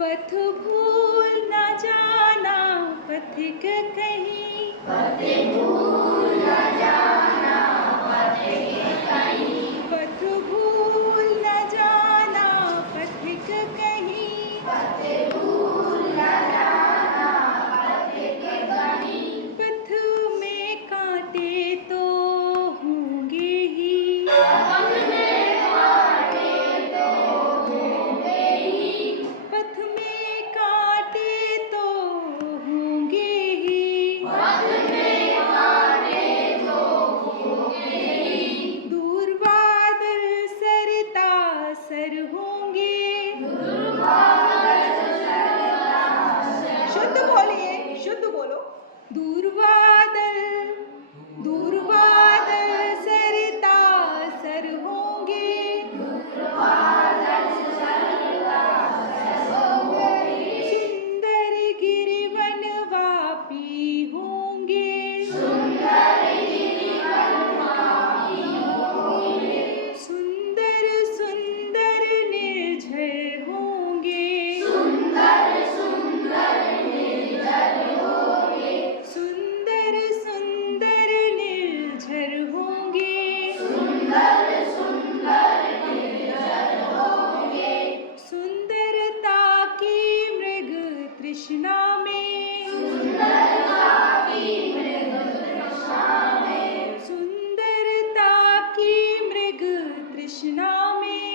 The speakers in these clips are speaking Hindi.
पथ भूल न जाना पथिक कहीं, पथ भूल न जाना पथिक कहीं, पथ भूल न जाना पथिक कहीं, पथ भूल न जाना पथिक कहीं। पथ में कांटे तो होंगे ही, पथ में कांटे तो होंगे ही, पथ में कांटे तो होंगे ही, पथ में कांटे तो होंगे ही। दूर बादल सरिता सर होंगे, शुद्ध बोलिए, शुद्ध बोलो। दूर बादल सरिता सर होंगे, सुंदर गिरिवन वापी होंगे, सुंदर सुंदर निर्झर होंगे, सुंदर सुंदर निर्झर होंगे, सुंदरता की मृग तृष्णा में, सुंदरता की मृग तृष्णा में,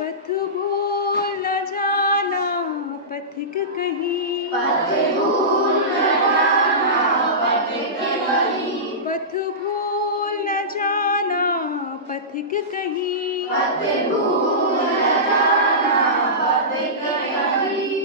पथ भूल न जाना पथिक कहीं, पथ भूल न जाना पथिक कहीं, पथ भूल न जाना पथिक कहीं, पथ भूल न जाना पथिक कहीं।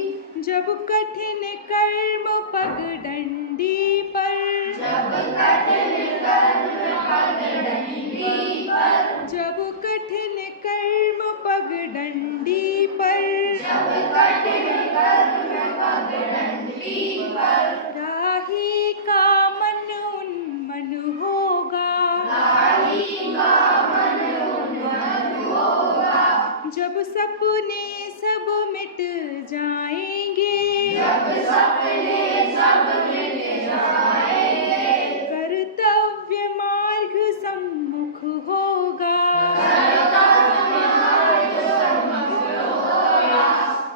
जब कठिन कर्म पगडंडी पर, जब कठिन कर्म पगडंडी पर, जब कठिन कर्म पगडंडी पर, जब कठिन कर्म पगडंडी पर, राही का मन उन्मन होगा, राही का मन उन्मन होगा, जब सपने सब मिट जाएंगे, जब सपने सब मिट जाएंगे, कर्तव्य मार्ग सम्मुख होगा,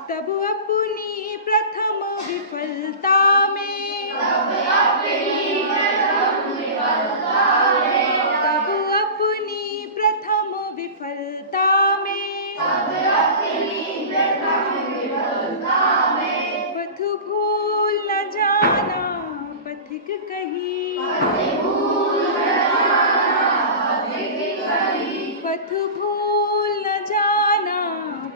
तब अपनी प्रथम विफलता में, तब अपनी प्रथम विफलता में, तब अपनी प्रथम विफलता में, तब अपनी प्रथम विफलता में, पथ भूल न जाना पथिक कहीं, पथ भूल न जाना पथिक कहीं, पथ भूल न जाना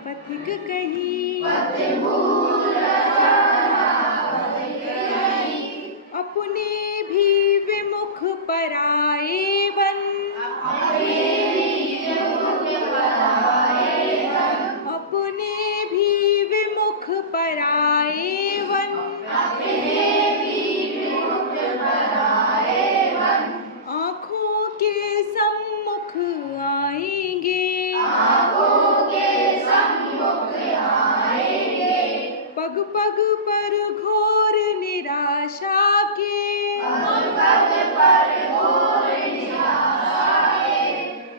पथिक कहीं, पथ भूल न जाना पथिक कहीं। अपने भी विमुख पराए बन, अपने भी विमुख पराए बन, अपने भी विमुख पराए वन, अपने भी विमुख पराए बन, आँखों के सम्मुख आएंगे, आँखों के सम्मुख आएंगे, पग पग पर घोर निराशा के, पग पग पर घोर निराशा के,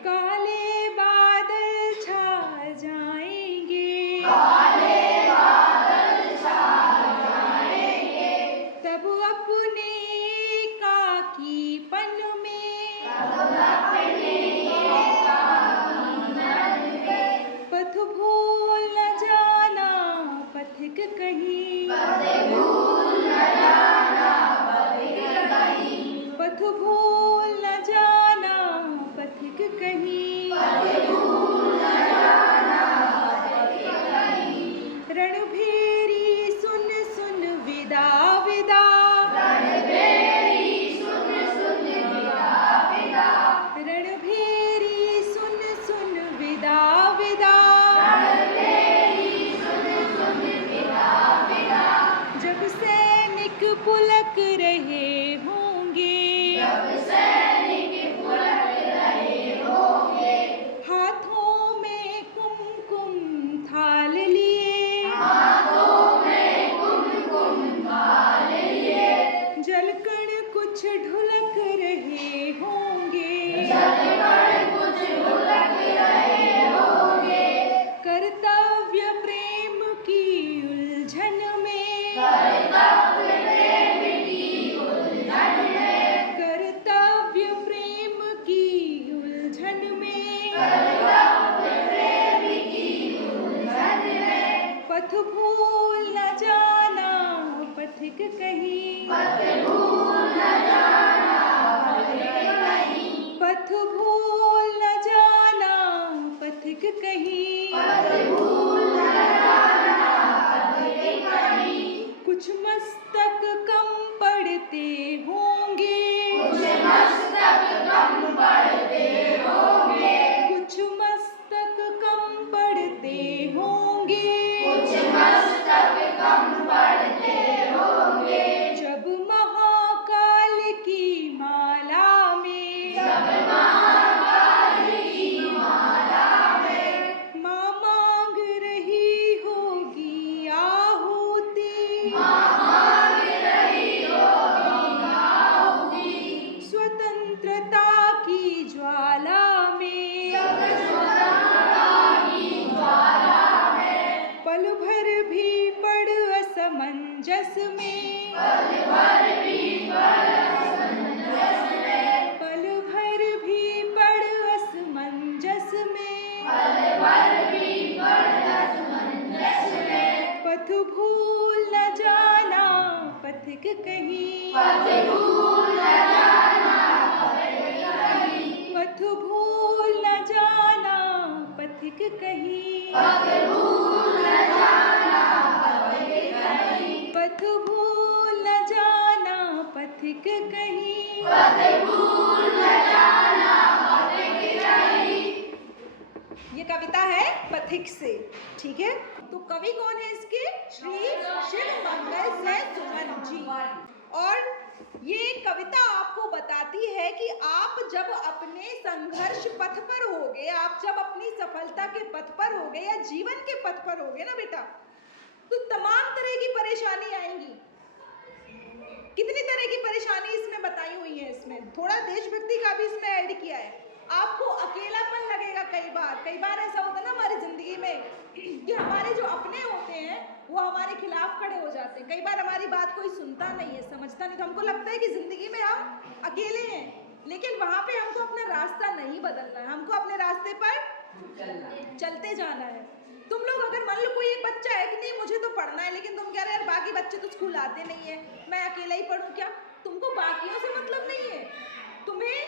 काले बादल छा जाएंगे, काले बादल छा जाएंगे, तब अपने एकाकीपन में, तब अपने एकाकी मन में, पथ भूल न जाना पथिक कहीं, पथ भूल न जाना पथिक कहीं, पथ भूल न जाना पथिक कहीं, पथ भूल न जाना पथिक कहीं। रणभेरी सुन सुन विदा विदा, रणभेरी सुन सुन विदा विदा, रणभेरी सुन सुन विदा विदा, रणभेरी सुन सुन विदा विदा, जब सैनिक पुलक रहे होंगे, जब सैनिक पुलक रहे होंगे, हाथों में कहीं, पथ भूल न जाना पथिक कहीं, कुछ मस्तक कम पड़ते होंगे, कुछ मस्तक कम पड़ते होंगे, कुछ मस्तक कम पड़ते होंगे, कुछ मस्तक कम पड़ते होंगे, जब महाकाल की माला में, जब महाकाल की माला में माँ मांग रही होगी आहुति, मांग रही होगी आहुति, स्वतंत्रता की ज्वाला में, स्वतंत्रता की ज्वाला में, पल भर भी पड़ असमंजस में, पल भर भी पड़ असमंजस में, पल भर भी पड़ असमंजस में, पल भर भी पड़ असमंजस में, पथ भूल न जाना पथिक कहीं, पथ भूल न जाना पथिक कहीं, पथ भूल न जाना पथिक कहीं, पथ भूल न जाना पथिक कहीं, पथ भूल न जाना पथिक कहीं। पथ भूल न जाना पथिक कहीं। ये कविता है पथिक से, ठीक है। तो कवि कौन है इसके? श्री शिव मंगल सेन सुमन जी। और ये कविता आपको बताती है कि आप जब अपने संघर्ष पथ पर होगे, आप जब अपनी सफलता के पथ पर होगे या जीवन के पथ पर होगे ना बेटा, तो तमाम तरह की परेशानी आएंगी। कितनी तरह की परेशानी इसमें बताई हुई है, इसमें थोड़ा देशभक्ति का भी इसमें ऐड किया है। आपको अकेलापन लगेगा कई बार ऐसा होता है ना हमारी जिंदगी में कि हमारे जो अपने होते हैं वो हमारे खिलाफ खड़े हो जाते हैं। कई बार हमारी बात कोई सुनता नहीं है, समझता नहीं, तो हमको लगता है कि जिंदगी में हम अकेले हैं, लेकिन वहां पे हमको अपना रास्ता नहीं बदलना है, हमको अपने रास्ते पर चलते जाना है। तुम लोग अगर मान लो कोई एक बच्चा है कि नहीं मुझे तो पढ़ना है, लेकिन तुम कह रहे यार बाकी बच्चे तो स्कूल आते नहीं है, मैं अकेला ही पढ़ूं क्या? तुमको बाकियों से मतलब नहीं है, तुम्हें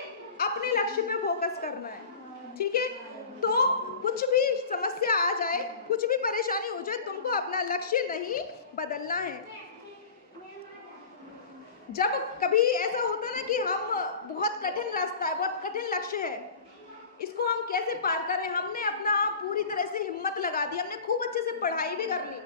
अपने लक्ष्य पे फोकस करना है, ठीक है। तो कुछ भी समस्या आ जाए, कुछ भी परेशानी हो जाए, तुमको अपना लक्ष्य नहीं बदलना है। जब कभी ऐसा होता है ना कि हम बहुत कठिन रास्ता है, बहुत कठिन लक्ष्य है, इसको हम कैसे पार करें, हमने अपना पूरी तरह से हिम्मत लगा दी, हमने खूब अच्छे से पढ़ाई भी कर ली,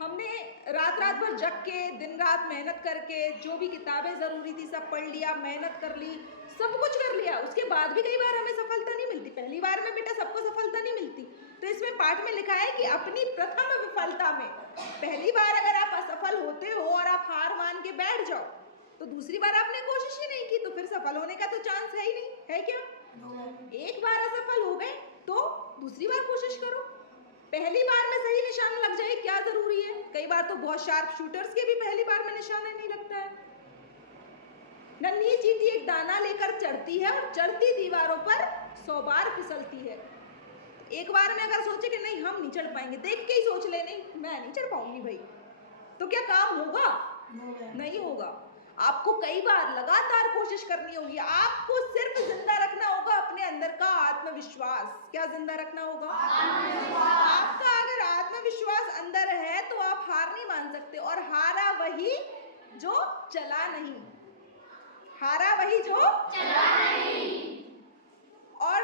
हमने रात भर जग के दिन रात मेहनत करके जो भी किताबें ज़रूरी थी सब पढ़ लिया, मेहनत कर ली, सब कुछ कर लिया, उसके बाद भी कई बार हमें सफलता नहीं मिलती। पहली बार में बेटा सबको सफलता नहीं मिलती। तो इसमें पाठ में लिखा है कि अपनी प्रथम विफलता में पहली बार अगर आप असफल होते हो और आप हार मान के बैठ जाओ, तो दूसरी बार आपने कोशिश ही नहीं की, तो फिर सफल होने का तो चांस है ही नहीं, है क्या? एक बार असफल हो गए तो दूसरी बार कोशिश करो। पहली बार में सही निशाना लग जाए क्या जरूरी है? कई बार तो बहुत शार्प शूटर्स के भी पहली बार में निशाना नहीं लगता है। नन्ही चींटी एक दाना लेकर चढ़ती है और चढ़ती दीवारों पर 100 बार फिसलती है। एक बार में अगर सोचे कि नहीं हम नहीं चढ़ पाएंगे, देख के ही सोच ले नहीं मैं नहीं चढ़ पाऊंगी भाई, तो क्या काम होगा? नहीं होगा। आपको कई बार लगातार कोशिश करनी होगी। आपको सिर्फ जिंदा रखना होगा अपने अंदर का आत्मविश्वास। क्या जिंदा रखना होगा? आपका अगर आत्मविश्वास अंदर है तो आप हार नहीं मान सकते। और हारा वही जो चला नहीं, हारा वही जो चला नहीं, और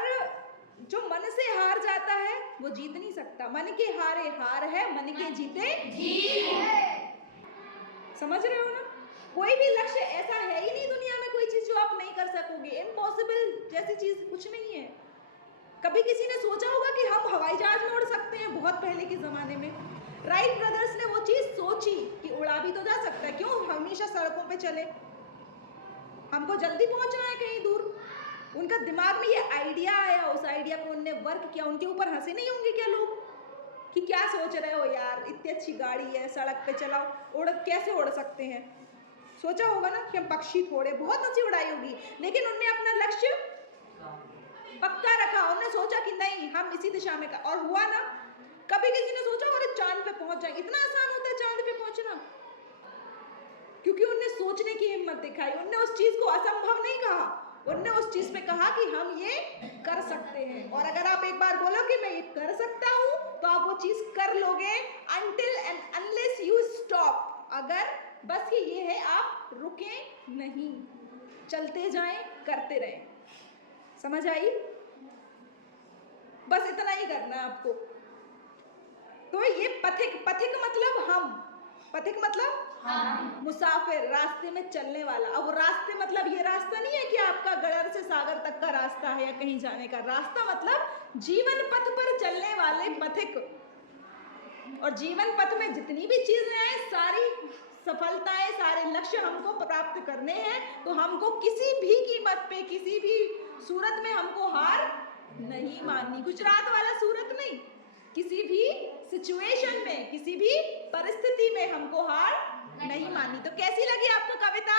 जो मन से हार जाता है वो जीत नहीं सकता। मन के हारे हार है, मन के जीते जीत है। समझ रहे हो ना? कोई भी लक्ष्य ऐसा है ही नहीं दुनिया में, कोई चीज जो आप नहीं कर सकोगे। इम्पॉसिबल जैसी चीज कुछ नहीं है। कभी किसी ने सोचा होगा कि हम हवाई जहाज में उड़ सकते हैं? बहुत पहले के जमाने में राइट ब्रदर्स ने वो चीज सोची कि उड़ा भी तो जा सकता है, क्यों हमेशा सड़कों पे चले, हमको जल्दी पहुंचना है कहीं दूर। उनका दिमाग में ये आइडिया आया, उस आइडिया को उन्होंने वर्क किया। उनके ऊपर हंसे नहीं होंगे क्या लोग कि क्या सोच रहे हो यार, इतनी अच्छी गाड़ी है, सड़क पे चलाओ, उड़ कैसे उड़ सकते हैं? सोचा होगा ना कि हम पक्षी थोड़े, बहुत अच्छी उड़ाई होगी, लेकिन उनने अपना लक्ष्य पक्का रखा। उन्होंने सोचा कि नहीं हम इसी दिशा में और हुआ ना। कभी किसी ने सोचा अरे चांद पे पहुंच जाए? इतना आसान होता है चांद पे पहुंचना? क्योंकि उनने सोचने की हिम्मत दिखाई, उनने उस चीज को असंभव नहीं कहा, उनने उस चीज पे कहा कि हम ये कर सकते हैं। और अगर आप एक बार बोलो कि मैं ये कर सकता हूं, तो आप वो चीज कर लोगे until and unless you stop। अगर बस ये है, आप रुके नहीं, चलते जाएं, करते रहें। समझ आई? बस इतना ही करना है आपको। तो ये पथिक, पथिक मतलब हम, पथिक मतलब मुसाफिर, रास्ते में चलने वाला। अब रास्ते मतलब ये रास्ता नहीं है कि आपका गड़र से सागर तक का रास्ता है या कहीं जाने का रास्ता, मतलब जीवन पथ पर चलने वाले पथिक। और जीवन पथ में जितनी भी चीजें हैं, सारी सफलताएं, सारे लक्ष्य हमको प्राप्त करने हैं, तो हमको किसी भी कीमत पे, किसी भी सूरत में हमको हार नहीं माननी। गुजरात वाला सूरत नहीं, किसी भी सिचुएशन में, किसी भी परिस्थिति में हमको हार नहीं माननी। तो कैसी लगी आपको कविता?